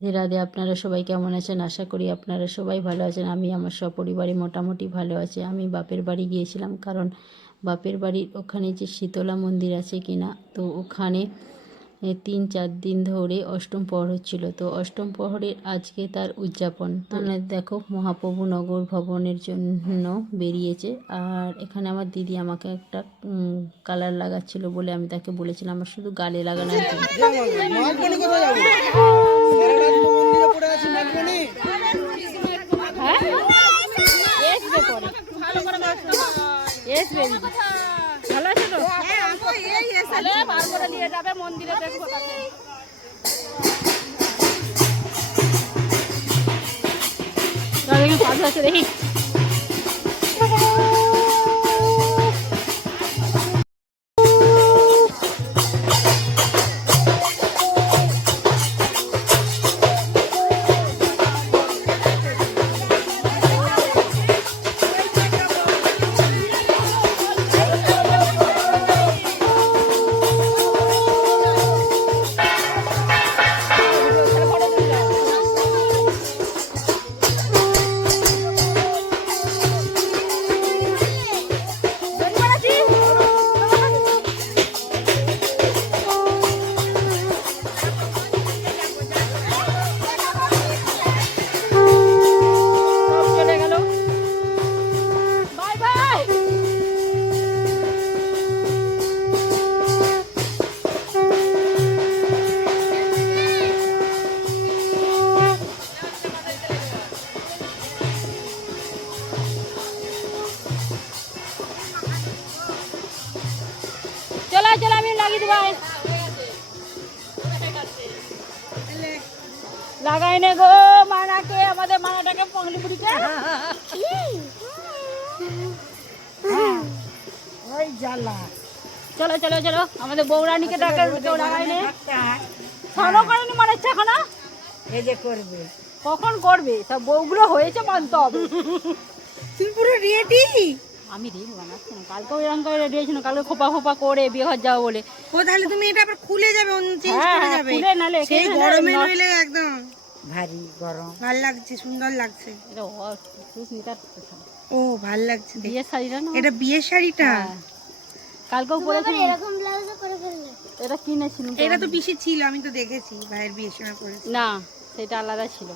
রাধে রাধে। আপনারা সবাই কেমন আছেন? আশা করি আপনারা সবাই ভালো আছেন। আমি আমার সপরিবারে মোটামুটি ভালো আছি। আমি বাপের বাড়ি গিয়েছিলাম, কারণ বাপের বাড়ির ওখানে যে শীতলা মন্দির আছে কিনা, তো ওখানে 3-4 দিন ধরে অষ্টম প্রহর হচ্ছিল। তো অষ্টম প্রহরের আজকে তার উদযাপন। তো দেখো মহাপ্রভু নগর ভবনের জন্য বেরিয়েছে। আর এখানে আমার দিদি আমাকে একটা কালার লাগাচ্ছিল বলে আমি তাকে বলেছিলাম আমার শুধু গালে লাগানোর জন্য। ভালো আছে তো? বার করে নিয়ে যাবে মন্দিরে, দেখবো পাশে আছে দেখি। চলো আমি লাগিয়ে দেবো। লাগাই নে গো মানাকে, আমাদের মানাটাকে পংলি পুরিতে ওই জ্বালা। চলো চলো চলো আমাদের বৌরানীকে ডাকে, কেউ লাগাই নে। স্নানও করেনি মনে হচ্ছে এখনো। এই যে করবে, কখন করবে? সব বউগুলো হয়েছে মানতে হবে। তুমি পুরো রেডি? আমি রেডি বানাচ্ছি না, কালকেও এরকম করে রেডি হয়েছিল, কালকে খোপা খোপা করে বিয়ে ঘর যাবো বলে। ও তাহলে তুমি এটা আবার খুলে যাবে, চেঞ্জ করে যাবে। খুলে নালে সেই গরমে নইলে একদম ভারী গরম। ভাল লাগছে, সুন্দর লাগছে। এটা সুস্মিতার ও ভাল লাগছে বিয়ের শাড়িটা না, এটা বিয়ের শাড়িটা। কালকেও পরেছি এরকম ব্লাউজও করে ফেললে। এটা কিনেছিলাম, এটা তো পিসি ছিল, আমি তো দেখেছি ভাইয়ের বিয়ের সময় পরেছি। না সেটা আলাদা ছিল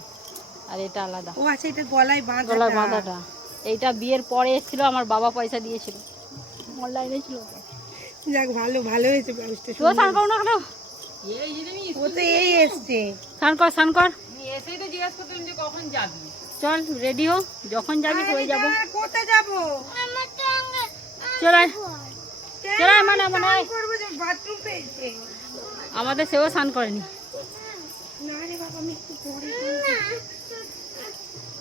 আর এটা আলাদা। ও আচ্ছা, এটা গলায় বাঁধা, গলায় বাঁধাটা। এইটা বিয়ের পরে এসেছিল, আমার বাবা পয়সা দিয়েছিল, অনলাইনে ছিল। যাক ভালো, ভালো হয়েছে ব্লাউজটা। তো স্নান করো না কেন? ও তো এই এসছে। স্নান কর স্নান কর। এসেই তো জিজ্ঞাসা করতেন যে কখন যাবি। চল রেডি হো, যখন যাবি হয়ে যাবো। কোথায় যাবো? চল চল মানে মানে করবো যে বাথরুম পেয়েছে। আমাদের সেও স্নান করেনি। না রে বাবা, আমি একটু পরে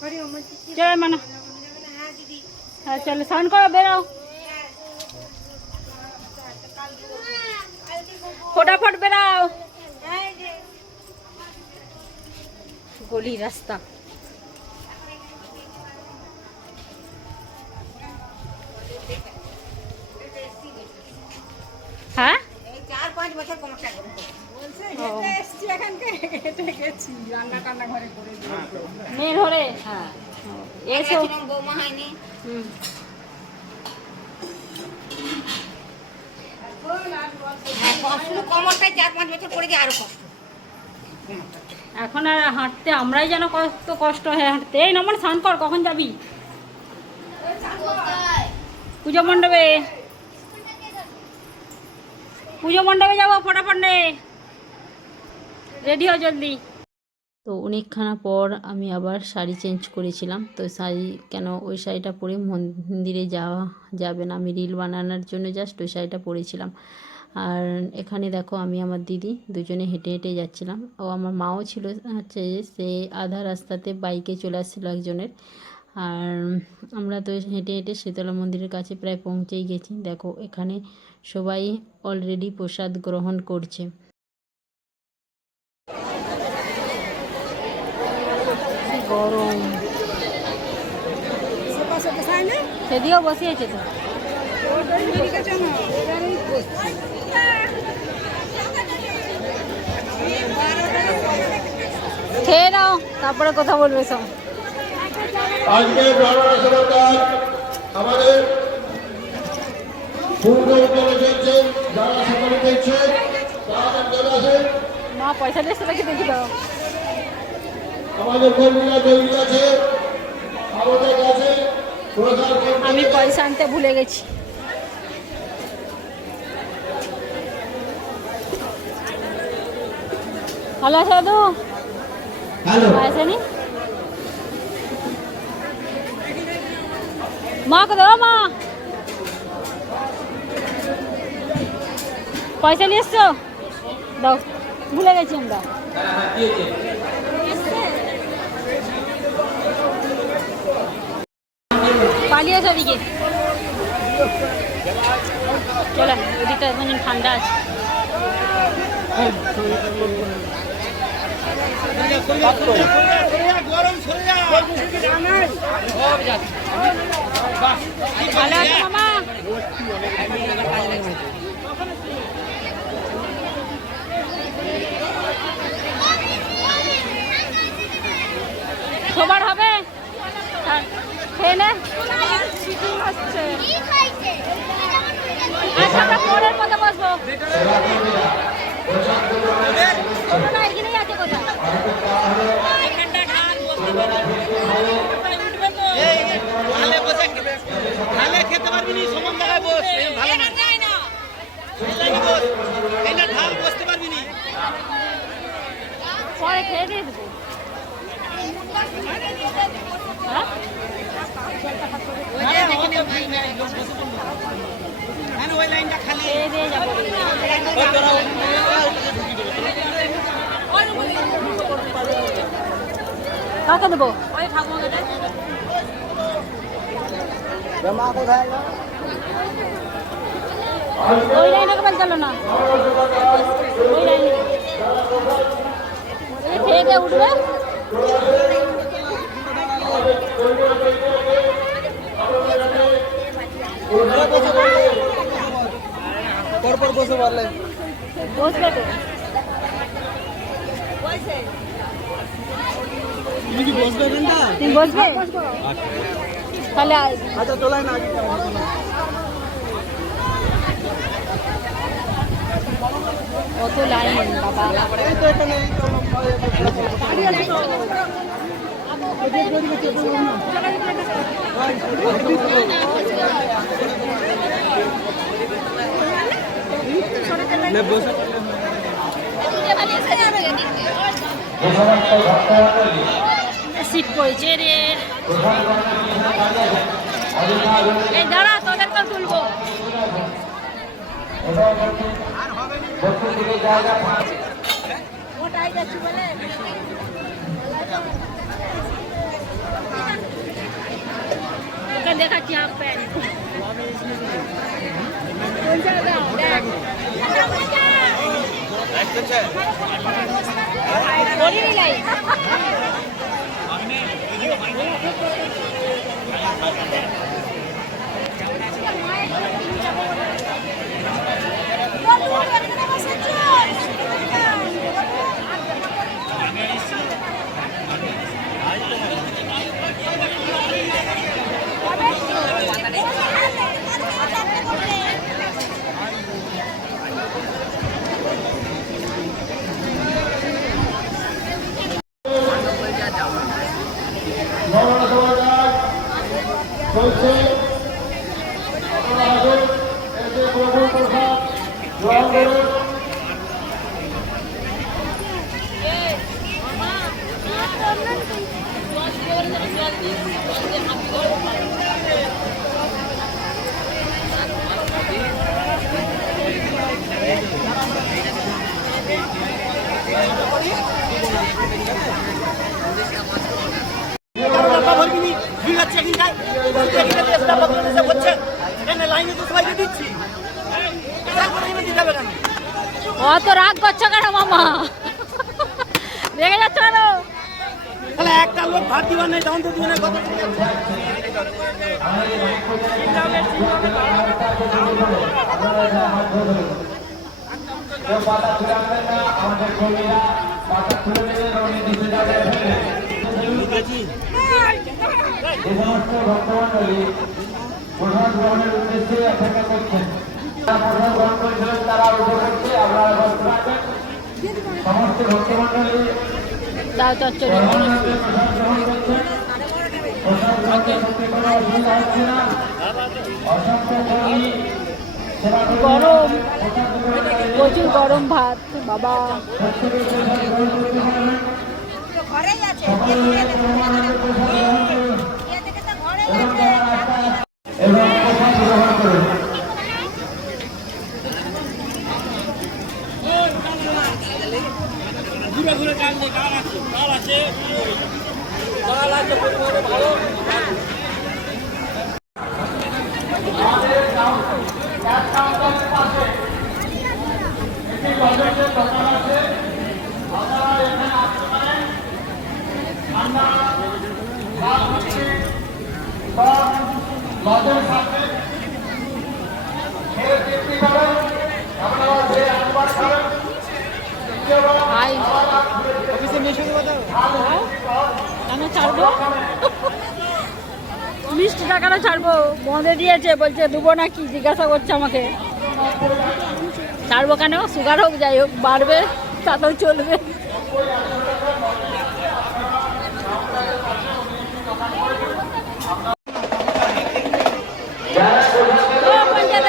আরে আমার চল মানে। হ্যাঁ দিদি, হ্যাঁ চলো স্নান করো, বেরো ফটাফট বেরাও। গলি রাস্তা। হ্যাঁ 4-5 বছর কমটা মেয়ে ধরে। হ্যাঁ এসো বৌমা হয়নি। কমরটাই 4-5 বছর পরে গিয়ে আরো কষ্ট। এখন আর হাঁটতে আমরাই যেন কত কষ্ট হয় হাঁটতে। এই নমন স্নান কর, কখন যাবি? পুজো মণ্ডপে, পুজো মণ্ডপে যাবো, ফটাফট নে রেডি হও জলদি। তো অনেকখানা পর আমি আবার শাড়ি চেঞ্জ করেছিলাম। তো শাড়ি কেন, ওই শাড়িটা পরে মন্দিরে যাওয়া যাবে না, আমি রিল বানানোর জন্য জাস্ট ওই শাড়িটা পরেছিলাম। আর এখানে দেখো আমি আমার দিদি দুজনে হেঁটে হেঁটে যাচ্ছিলাম, ও আমার মাও ছিল হচ্ছে, সে আধা রাস্তাতে বাইকে চলে আসছিলো একজনের। আর আমরা তো হেঁটে হেঁটে শীতলা মন্দিরের কাছে প্রায় পৌঁছেই গেছি। দেখো এখানে সবাই অলরেডি প্রসাদ গ্রহণ করছে। গরম সেদিকেও বসিয়েছে তো। খেয়ে নাও, তারপরে কথা বলবে সব। আজকে ব্রাহ্মণ সভার কাজ আমাদের পূর্ণ উদ্যোগে চলছে। যারা সকলে দেখছে তারা চলে আসেন। মা পয়সা দিয়ে সেটাকে দেখি দাও। আমাদের কর্মীরা তৈরি আছে, আমাদের কাছে প্রচার করতে আমি পয়সা আনতে ভুলে গেছি। হ্যালো সাধু, হ্যালো পয়সা নি মা কে দাও, মা পয়সা নিয়ে এসছো, দাও, ভুলে গেছি আমরা। পালিয়ে আসো ওদিকে, চলো ওদিকটা এখন ঠান্ডা আছে। ভালো আছো মামা? সবার হবে, খেয়ে নে। আচ্ছা আমরা পরের কথা বসবো। না এখানেই আছে কোথায়? খেতে পারবি নি, সমান জায়গায় বস, ভালো না বস, এই না ঢাল বসতে পারবি নি। পরে খেয়ে দিয়ে দেবো। হ্যাঁ ওই লাইনটা খালি খেয়ে দিয়ে যাবো। কাকে দেবো? ওই ঠাকুমাকে দে। ওই লাইনে কেমন চলো না, ওই লাইনে খেয়ে দিয়ে উঠবে। পরপর বসে পারলে বসবে তো, তুমি কি বসবে না? তুমি বসবে তাহলে। আচ্ছা চলাই না, কত লাইন বাবা। এই তো এখানে শীত পড়েছে রে। এই দাঁড়া, তোদেরকে তুলবো। ওটাই যাচ্ছি বলে ওকে দেখাচ্ছি হাফ প্যান্ট। ব্রাহ্মণ সভার কাজ চলছে। আপনারা আসুন, এসে প্রভু প্রসাদ গ্রহণ করুন। অত রাগ করছো কেন মামা? রেগে যাচ্ছ কেন? তাহলে একটা লোক ভাত দিবার নেই, তখন তো দুজনে কত কেউ পাতা ফিরাবেন না, আমাদের কর্মীরা পাতা খুলে দেবে এবং নিচে জায়গায় ফেলবে। এই সমস্ত ভক্তমণ্ডলী প্রসাদ গ্রহণের উদ্দেশ্যে অপেক্ষা করছেন। যারা প্রসাদ গ্রহণ করেছিলেন তারা উঠে করছে, আপনারা বসতে পারবেন। সমস্ত ভক্তমণ্ডলী দাও চচ্চড়ি। প্রসাদ গ্রহণ করছেন। প্রসাদ গ্রহণে সত্যি কোনো অসুবিধা হচ্ছে না। অসংখ্য কর্মী সেবা করে গরম, প্রসাদ গ্রহণ করে প্রচুর গরম ভাত বাবা। প্রত্যেকে প্রসাদ গ্রহণ করতে পারবেন। ঘরেই আছে সকলে ব্রহ্মানন্দের প্রসাদ গ্রহণ করুন ইয়ে থেকে তো ঘরেই এবং আছে যারা রাস্তায় এবং প্রসাদ গ্রহণ করুন। ঘুরে ঘুরে কাল নেই, কাল আছে, কাল আছে, কাল আছে, পরিমাণে ভালো। লজের সাথে খেয়ে তৃপ্তি করেন, আপনারা যে একবার খাবেন হাই কেন ছাড়বো? মিষ্টি টাকাটা ছাড়বো, বঁধে দিয়েছে, বলছে দেবো নাকি, জিজ্ঞাসা করছে আমাকে। ছাড়বো কেন? সুগার হোক যাই হোক বাড়বে, তাতেও চলবে। ও পঞ্চায়েত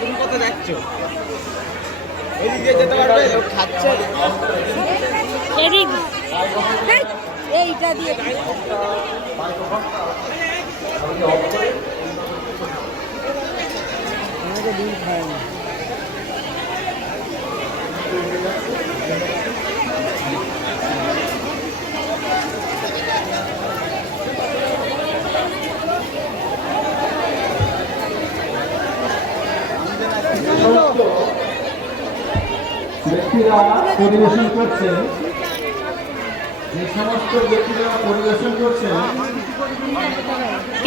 তুমি কোথায় যাচ্ছ? এদিকে যেতে পারবে, লোক খাচ্ছে। এদিক এইটা দিয়ে ব্যক্তিরা পরিবেশন করছেন, যে সমস্ত ব্যক্তিরা পরিবেশন করছেন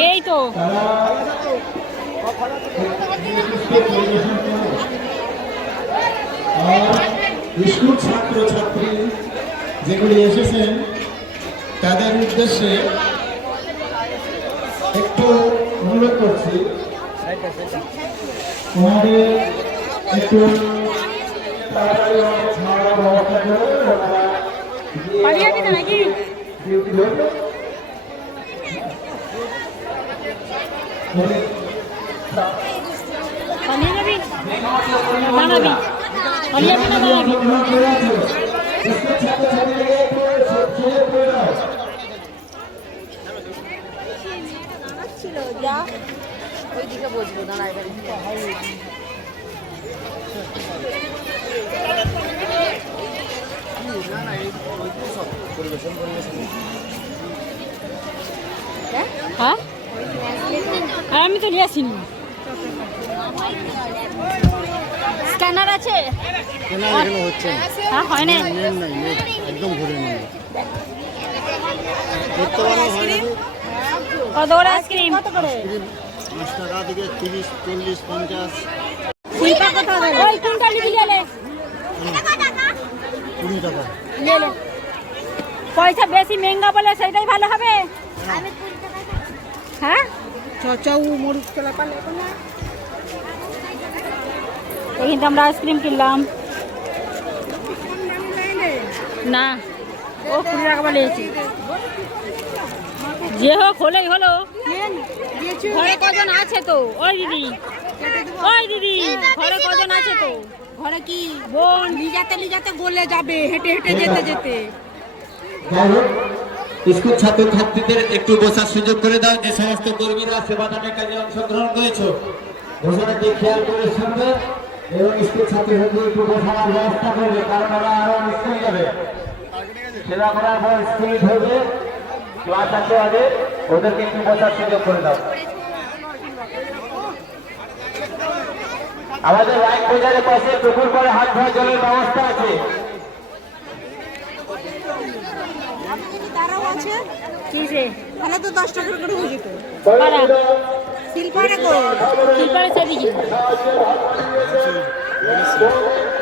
এই তো তারা পরিবেশন করেন। আর স্কুল ছাত্র ছাত্রী যেগুলি এসেছেন তাদের উদ্দেশ্যে একটু অনুরোধ করছি, তোমাদের একটু তাড়াতাড়ি খাওয়ার ব্যবস্থা করে ওনারা পালিয়ে গেছে নাকি? ডিউটি করবে। পালিয়ে যাবি? দাঁড়াবি? পালিয়ে যাবি না দাঁড়াবি? ওইদিকে বসবো, দাঁড়া এখানে। হ্যাঁ আর আমি তো নিয়ে আসিনি। স্ক্যানার আছে? হ্যাঁ হয় না, একদম ঘুরে নিয়ে কত করে আইসক্রিম? কত করে? 5 টাকা থেকে 30, 40, 50, ফুলকা কত করে? ওই কোনটা নিবি লে? 20 টাকা। লে লে। পয়সা বেশি মহঙ্গা বলে সেটাই ভালো হবে। হ্যাঁ চাচাউ মরুচ চলা পালে না। এই তো আমরা আইসক্রিম কিনলাম না, ও 20 টাকা বলে যে হোক হলেই হলো। ঘরে কজন আছে তো? ওই দিদি, ওই দিদি ঘরে কজন আছে তো? ঘরে কি বোন? লিজাতে গলে যাবে হেঁটে হেঁটে যেতে যেতে। যাই হোক, স্কুল ছাত্র ছাত্রীদের একটু বসার সুযোগ করে দাও। যে সমস্ত কর্মীরা সেবাদানের কাজে অংশগ্রহণ করেছো, ঘোষণাটি খেয়াল করে শুনবে এবং স্কুল ছাত্রছাত্রী একটু বসার ব্যবস্থা করবে, কারণ ওরা আরো স্কুল যাবে। সেবা করার পর স্কুলে ঢুকবে, ক্লাস আছে আগে, ওদেরকে একটু বসার সুযোগ করে দাও। আমাদের রাইট বাজারের পাশে পুকুর করে হাত ধোয়ার জলের ব্যবস্থা আছে। তারাও আছে কিসে তাহলে তো 10 টাকা করে হয়ে যেত। কারা শিল্পারে গো শিল্পারে চাবি কি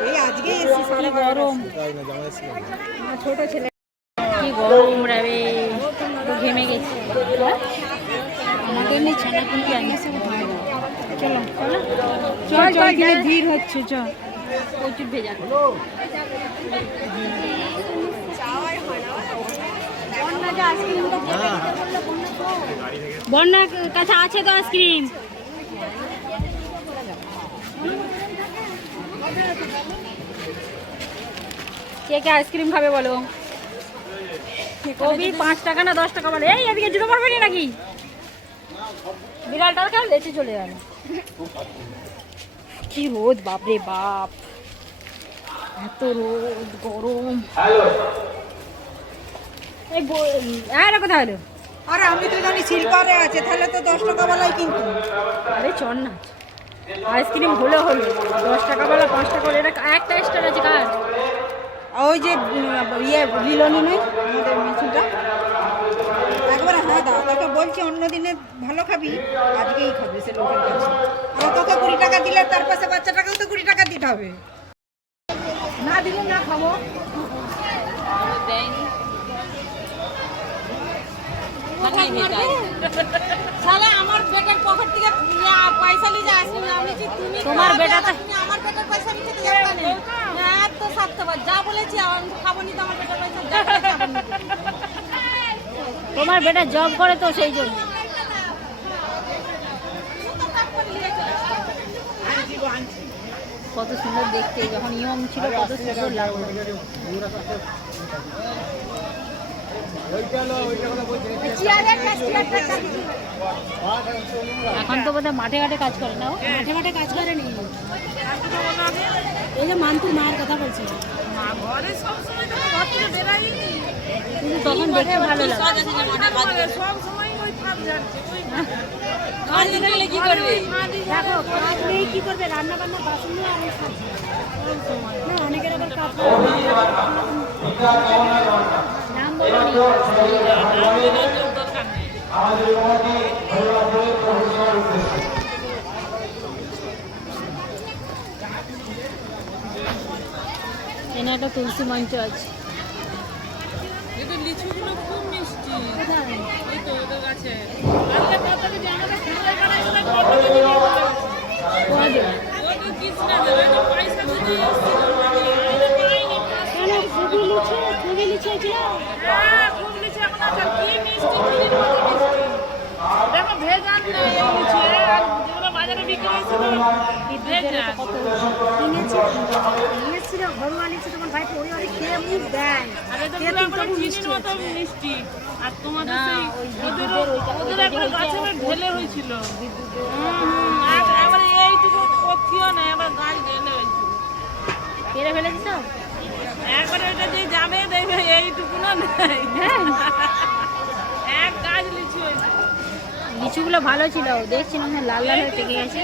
এই আজকে এসেছি সারা গরম ছোট ছেলে কি গরম রে তো ঘেমে গেছি আমাদের নি ছানা কুটি আনিছে চলো চলো চল চল দিলে ভিড় হচ্ছে চল প্রচুর ভেজা বন্যার কাছে আছে তো আইসক্রিম কে কে আইসক্রিম খাবে বলো কবি 5 টাকা না 10 টাকা বলে এই এদিকে জুতো পড়বে না নাকি বিড়ালটার কাছে লেটে চলে গেল কি রোদ বাপরে বাপ এত রোদ গরম এই হ্যাঁ কোথায় হলো আর আমি তো জানি শিল্পারে আছে, তাহলে তো 10 টাকা বলাই কিন্তু। আরে চল না আইসক্রিম হলো 10 টাকা বলা 5 টাকা বলে এটা একটা স্টার আছে কার ওই যে ইয়ে লিলনি নেই আমাদের মিছিলটা একবার হ্যাঁ দাও, তোকে বলছি অন্য দিনে ভালো খাবি, আজকেই খাবি সে লোকের কাছে। আর তোকে 20 টাকা দিলে তার পাশে বাচ্চাটাকেও তো 20 টাকা দিতে হবে, না দিলে না খাবো। শালা আমার বেটার পকেট থেকে পয়সা নিয়ে যা আসলে আমি যে তুমি তোমার বেটা তো আমার বেটার পয়সা নিতে যাবে না হ্যাঁ তো স্বার্থপর যা বলেছি আমি খাবো নি তো আমার বেটার পয়সা যা বলেছি খাবো নি। তোমার বেটা জব করে তো সেই জন্য কত সুন্দর দেখতে যখন ইয়ং ছিল কত সুন্দর লাগলো এখন তো বোধহয় মাঠে ঘাটে কাজ করে না মাঠে ঘাটে কাজ করে নি এই যে মান্তুর মায়ের কথা বলছি কিন্তু তখন দেখতে ভালো লাগে কি করবে দেখো কাজ নেই কি করবে রান্না বান্না বাসন নিয়ে আমি খাচ্ছি না অনেকের আবার কাজ নাম বলো এখানে একটা তুলসী মঞ্চ আছে দেখো ভেজাল নেই এই লিচু আর যেগুলো বাজারে বিক্রি হচ্ছে নিয়েছিল ঘরোয়া লিচু তোমার ভাই ওই অনেক খেয়ে মুখ দেয় চিনির মতো মিষ্টি আর তোমাদের সেই ওদের একটা গাছে ঢেলে হয়েছিল আবার এইটুকু পথিও না আবার গাছ ঢেলে হয়েছিল কেড়ে ফেলেছিস একবারে ওইটা যে যাবে দেখবে এইটুকু না নেই এক গাছ লিচু হয়েছে লিচুগুলো ভালো ছিল দেখছিলাম না লাল লাল হয়ে পেকে গেছে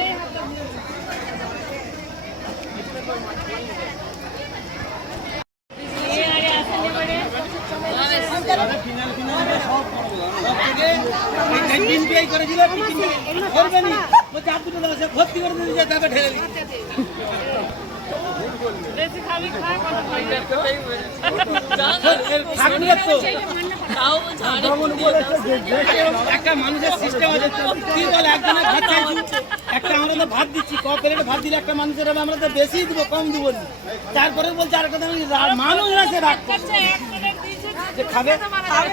বেশি খাবি খা একটা মানুষের সিস্টেম আছে কি বলে একজনের ভাত চাইছি একটা আমরা তো ভাত দিচ্ছি ক প্লেটে ভাত দিলে একটা মানুষের হবে আমরা তো বেশি দিব কম দিব তারপরে বলছে আরেকটা মানুষ আছে রাখ যে খাবে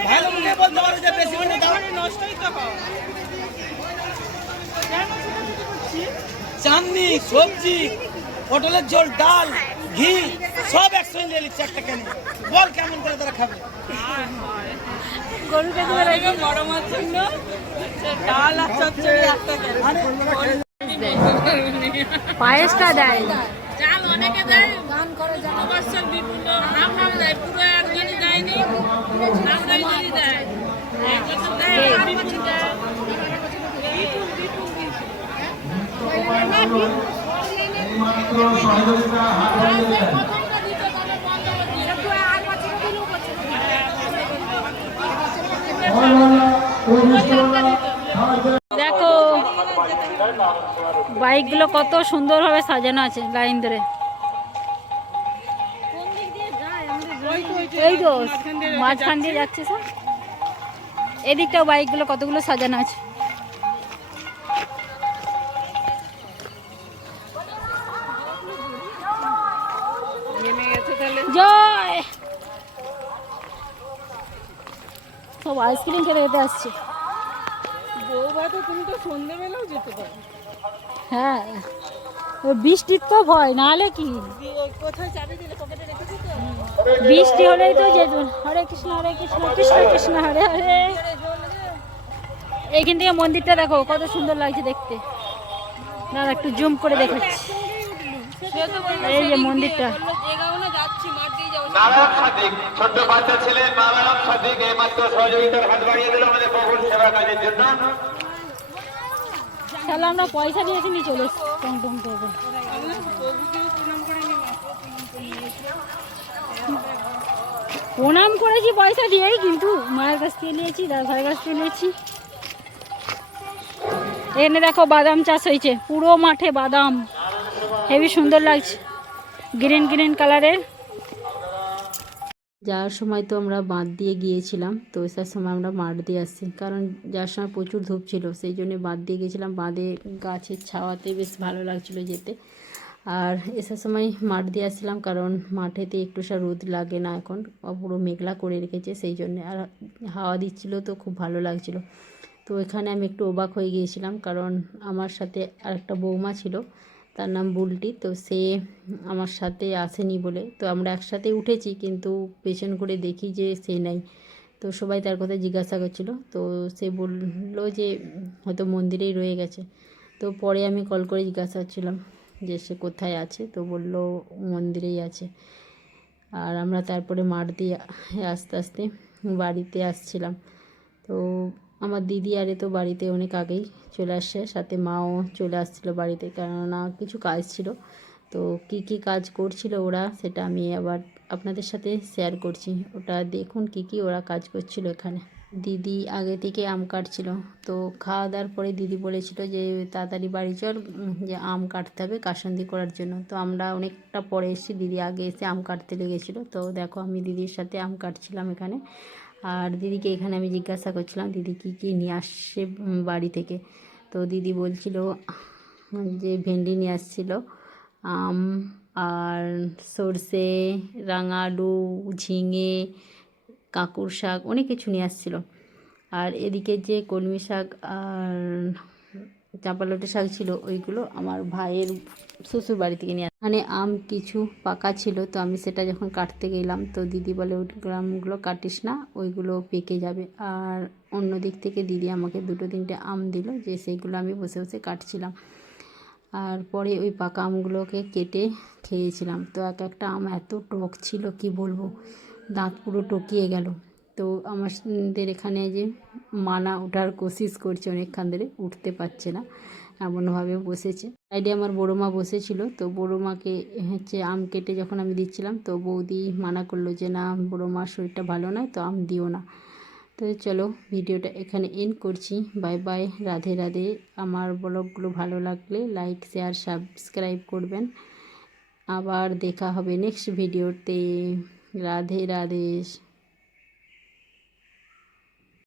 ভালো মুখে বলতে পারে যে বেশি মানে নষ্টই তো হয় চাটনি সবজি পটলের ঝোল ডাল ঘি সব একসঙ্গে নিয়ে নিচ্ছে একটা কেন বল কেমন করে তারা খাবে গরুকে বড় মাছ জন্য ডাল আর চচ্চড়ি একটা পায়েসটা দেয় নববর্ষের বিপুল নাম দেয়, পুরো একজনই দেয়নি, নামটাই যদি দেয়। এক বছর দেয়, বিপুল দেয়। দেখো বাইকগুলো কত সুন্দরভাবে সাজানো আছে লাইন ধরে। এই তো মাঝখান দিয়ে যাচ্ছে সব। এদিকটাও বাইকগুলো কতগুলো সাজানো আছে। জয়, সব আইসক্রিম খেতে খেতে আসছে। তুমি তো সন্ধ্যেবেলাও যেতে পারো। হ্যাঁ, ওই বৃষ্টির তো ভয়, নাহলে কি কোথায় চাবি দিলে? পকেটে রেখেছি তো। বৃষ্টি হলেই তো যেত। হরে কৃষ্ণ কৃষ্ণ কৃষ্ণ হরে হরে। এইখান থেকে মন্দিরটা দেখো কত সুন্দর লাগছে দেখতে। না একটু জুম করে দেখাচ্ছি। এই যে মন্দিরটা। নারায়ণ সাদিক ছোট্ট বাচ্চা ছিলেন, নারায়ণ সাদিক এইমাত্র সহযোগিতার হাত বাড়িয়ে দিল আমাদের বহুল সেবা কাজের জন্য। তাহলে আমরা পয়সা দিয়েছি নিয়ে চলে এসছি টং টং করে। প্রণাম করেছি পয়সা দিয়েই, কিন্তু মায়ের কাছ থেকে নিয়েছি, দাদার কাছ থেকে নিয়েছি। এখানে দেখো বাদাম চাষ হয়েছে, পুরো মাঠে বাদাম, হেবি সুন্দর লাগছে, গ্রিন গ্রিন কালারের। যাওয়ার সময় তো আমরা বাঁধ দিয়ে গিয়েছিলাম, তো আসার সময় আমরা মাঠ দিয়ে আসছি, কারণ যাওয়ার সময় প্রচুর ধূপ ছিল, সেই জন্য বাঁধ দিয়ে গেছিলাম। বাঁধে গাছের ছাওয়াতে বেশ ভালো লাগছিলো যেতে। আর আসার সময় মাঠ দিয়ে আসছিলাম, কারণ মাঠেতে একটু রোদ লাগে না, এখন পুরো মেঘলা করে রেখেছে, সেই জন্যে। আর হাওয়া দিচ্ছিল তো খুব ভালো লাগছিলো। তো এখানে আমি একটু অবাক হয়ে গিয়েছিলাম, কারণ আমার সাথে আরেকটা বৌমা ছিল, তার নাম বুলটি। তো সে আমার সাথে আসেনি বলে, তো আমরা একসাথে উঠেছি, কিন্তু পেছন করে দেখি যে সে নেই। তো সবাই তার কথা জিজ্ঞাসা করছিল, তো সে বললো যে হয়তো মন্দিরেই রয়ে গেছে। তো পরে আমি কল করে জিজ্ঞাসা করছিলাম যে সে কোথায় আছে, তো বললো মন্দিরেই আছে। আর আমরা তারপরে মাঠ দিয়ে আস্তে আস্তে বাড়িতে আসছিলাম। তো আমার দিদি আরে তো বাড়িতে অনেক আগেই চলে আসছে, সাথে মাও চলে আসছিলো বাড়িতে, কেননা কিছু কাজ ছিল। তো কি কি কাজ করছিল ওরা, সেটা আমি আবার আপনাদের সাথে শেয়ার করছি। ওটা দেখুন কি কি ওরা কাজ করছিল এখানে। দিদি আগে থেকে আম কাটছিল, তো খাওয়া দাওয়ার পরে দিদি বলেছিল যে তাড়াতাড়ি বাড়ি চল, যে আম কাটতে হবে কাসুন্দি করার জন্য। তো আমরা অনেকটা পরে এসেছি, দিদি আগে এসে আম কাটতে লেগেছিলো। তো দেখো আমি দিদির সাথে আম কাটছিলাম এখানে। আর দিদিকে এখানে আমি জিজ্ঞাসা করছিলাম দিদি কী কী নিয়ে আসছে বাড়ি থেকে। তো দিদি বলছিল যে ভেন্ডি নিয়ে আসছিল, আম আর সর্ষে, রাঙা আলু, ঝিঙে, কাঁকুর শাক, অনেক কিছু নিয়ে আসছিল। আর এদিকে যে কলমি শাক আর চাঁপালটে শাক ছিল, ওইগুলো আমার ভাইয়ের শ্বশুর বাড়ি থেকে নিয়ে এখানে আম কিছু পাকা ছিল, তো আমি সেটা যখন কাটতে গেলাম, তো দিদি বলে ওই আমগুলো কাটিস না, ওইগুলো পেকে যাবে। আর অন্য দিক থেকে দিদি আমাকে 2-3টে আম দিল, যে সেইগুলো আমি বসে বসে কাটছিলাম। আর পরে ওই পাকা আমগুলোকে কেটে খেয়েছিলাম। তো এক একটা আম এত টক ছিল কি বলবো, দাঁত পুরো টকিয়ে গেল। তো আমাদের এখানে যে মানা ওঠার কোশিশ করছে, অনেকক্ষণ ধরে উঠতে পারছে না, এমনভাবে বসেছে। সাইডে আমার বড়ো মা বসেছিল, তো বড়ো মাকে আম কেটে যখন আমি দিচ্ছিলাম, তো বৌদি মানা করলো যে না, বড়ো মার শরীরটা ভালো নয়, তো আম দিও না। তো চলো ভিডিওটা এখানে এন্ড করছি। Bye bye, Radhe Radhe. আমার ব্লগগুলো ভালো লাগলে লাইক, শেয়ার, সাবস্ক্রাইব করবেন। আবার দেখা হবে নেক্সট ভিডিওতে। রাধে রাধে।